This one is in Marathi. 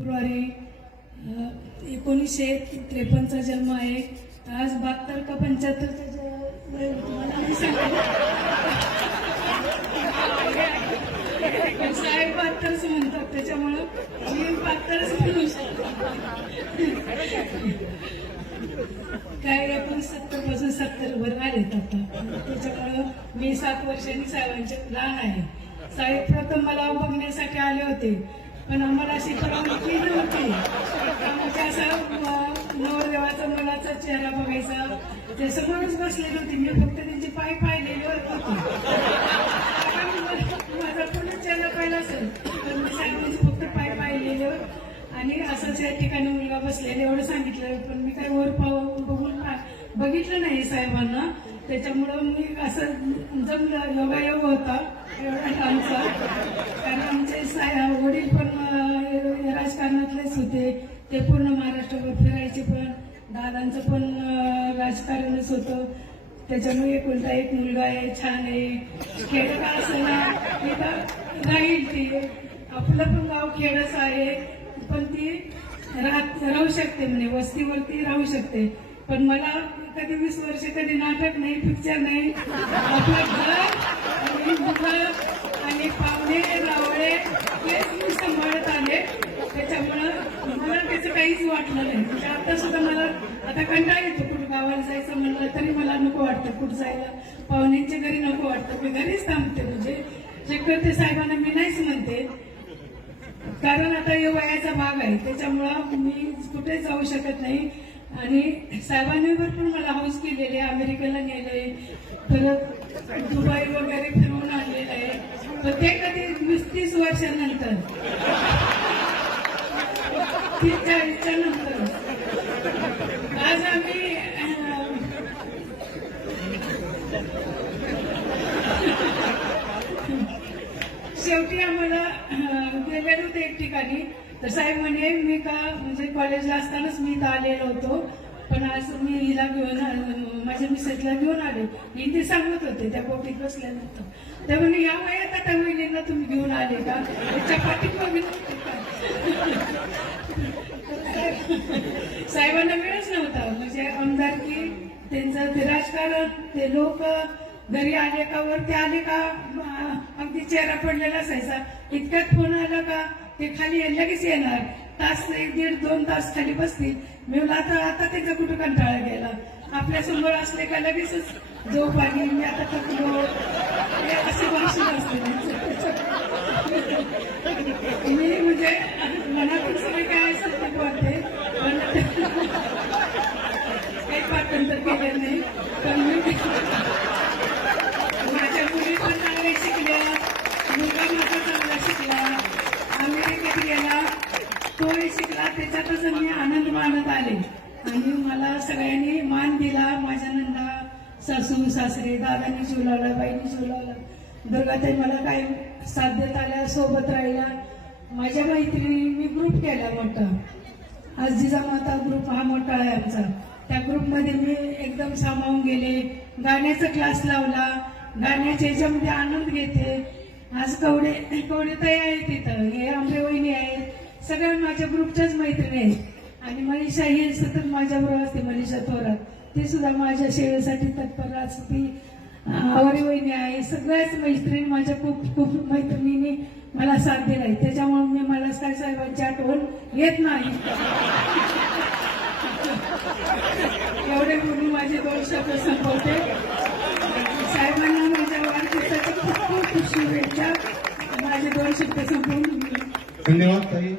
फेब्रुवारी एकोणीसशे त्रेपन्नचा जन्म आहे. आज बहात्तर का पंच्याहत्तर साहेब बहात्तरच म्हणतात त्याच्यामुळं मी बहात्तरच म्हणू शकतो. काय आपण सत्तरपासून सत्तर वर आलेत आता. त्याच्यामुळं मी सात वर्षांनी साहेबांचे लहान आहे. साहेब प्रथम मला बघण्यासाठी आले होते. पण आम्हाला अशी परवानगी नव्हती आमच्या असं नवरदेवाचा मुलाचा चेहरा बघायचा. ते समोरच बसलेली होती मी फक्त त्यांचे पाय पाहिलेले होते. माझा पूर्ण चेहरा पाहिला असेल पण मी सांगितलं फक्त पाय पाहिलेले आणि असंच या ठिकाणी मुलगा बसलेला एवढं सांगितलं. पण मी काय वर पाहून बघून बघितलं नाही साहेबांना. त्याच्यामुळं मी असं जमलं योगायोग होता एवढा आमचा. कारण आमचे साहेब वडील पण राजकारणातलेच होते. ते पूर्ण महाराष्ट्रभर फिरायचे पण. दादांचं पण राजकारणच होतं. त्याच्यामुळे एकुलता एक मुलगा आहे छान आहे. खेड असं ना राहील ती. आपलं पण गाव खेडच आहे. पण ती राहत राहू शकते म्हणजे वस्तीवरती राहू शकते. पण मला कधी वीस वर्ष कधी नाटक नाही पिक्चर नाही. आपलं घर आणि आणि पाहुणे रावळे हेच मी सांभाळत आले त्याच्यामुळं मला त्याचं काहीच वाटलं नाही. म्हणजे आता सुद्धा मला आता कंटाळा येतो कुठं गावाला जायचं म्हणलं तरी मला नको वाटतं कुठं जायला. पाहुण्यांच्या घरी नको वाटतं. मी घरीच थांबते म्हणजे शक्यते साहेबांना मी नाहीच म्हणते. कारण आता हे वयाचा भाग आहे. त्याच्यामुळं मी कुठे जाऊ शकत नाही. आणि साहेबांनी पण मला हाऊस केलेले आहे अमेरिकेला नेले परत दुबई वगैरे फिरवून आणलेलं आहे. पण ते कधी वीस तीस वर्षानंतर. तीस चाळीसच्या नंतर. आज आम्ही शेवटी आम्हाला अं, गेलेलो होते एक ठिकाणी. तर साहेब म्हणे मी का म्हणजे कॉलेजला असतानाच मी इथं आलेलो होतो. पण आज मी हिला घेऊन माझ्या मिसेसला घेऊन आले. ही ते सांगत होते त्या पोटीत बसल्यानंतर त्या म्हणे या वयात आता वहिनींना तुम्ही घेऊन आले का? त्याच्या पाठीत साहेबांना वेळच नव्हता. म्हणजे आमदारकी त्यांचं ते राजकारण ते लोक घरी आले का वरती आले का? अगदी चेहरा पडलेला असायचा. इतक्यात फोन आला का? ते खाली लगेच येणार. तास एक दीड दोन तास खाली बसतील. मी आता आता त्याचा कुठं कंटाळा गेला? आपल्यासमोर असले का लगेचच जो पाणी मी आता थकलो असे भाषण असते. मी म्हणजे मनातून सगळे काय असतात ते बोलते पण काही पाठांतर केलं नाही पण मी माझ्या मुली पण चांगल्या शिकल्या मुलगा माझा चांगला शिकला अमेरिकेत गेला तो शिकला त्याच्यातच मी आनंद मानत आले. आणि मला सगळ्यांनी मान दिला माझ्या नंदा सासू सासरे दादांनी जीव लावला बाईंनी जीव लावला दुर्गाताई मला काय साथ देत आल्या सोबत राहिला माझ्या मैत्रिणी मी ग्रुप केला मोठा. आज जिजामाता ग्रुप हा मोठा आहे आमचा. त्या ग्रुपमध्ये मी एकदम सामावून गेले. गाण्याचा क्लास लावला. गाण्याच्या याच्यामध्ये आनंद घेते आज कवडे कवडे तयार आहे तिथं सगळ्या माझ्या ग्रुपच्याच मैत्रिणी आहेत. आणि मनीषा ही सतत माझ्याबरोबर असते मनीषा थोरात. ती सुद्धा माझ्या सेवेसाठी तत्पर असते आवरी वहिनी आहे. सगळ्याच मैत्रिणी माझ्या खूप खूप मैत्रिणींनी मला साथ दिलाय त्याच्यामुळे मी मला काय साहेबांची आठवण येत नाही. एवढे बोलून माझे दोन शब्द संपवते. साहेबांना माझ्या वाढदिवसाच्या खूप खूप शुभेच्छा. माझे दोन शब्द संपवून धन्यवाद ताई.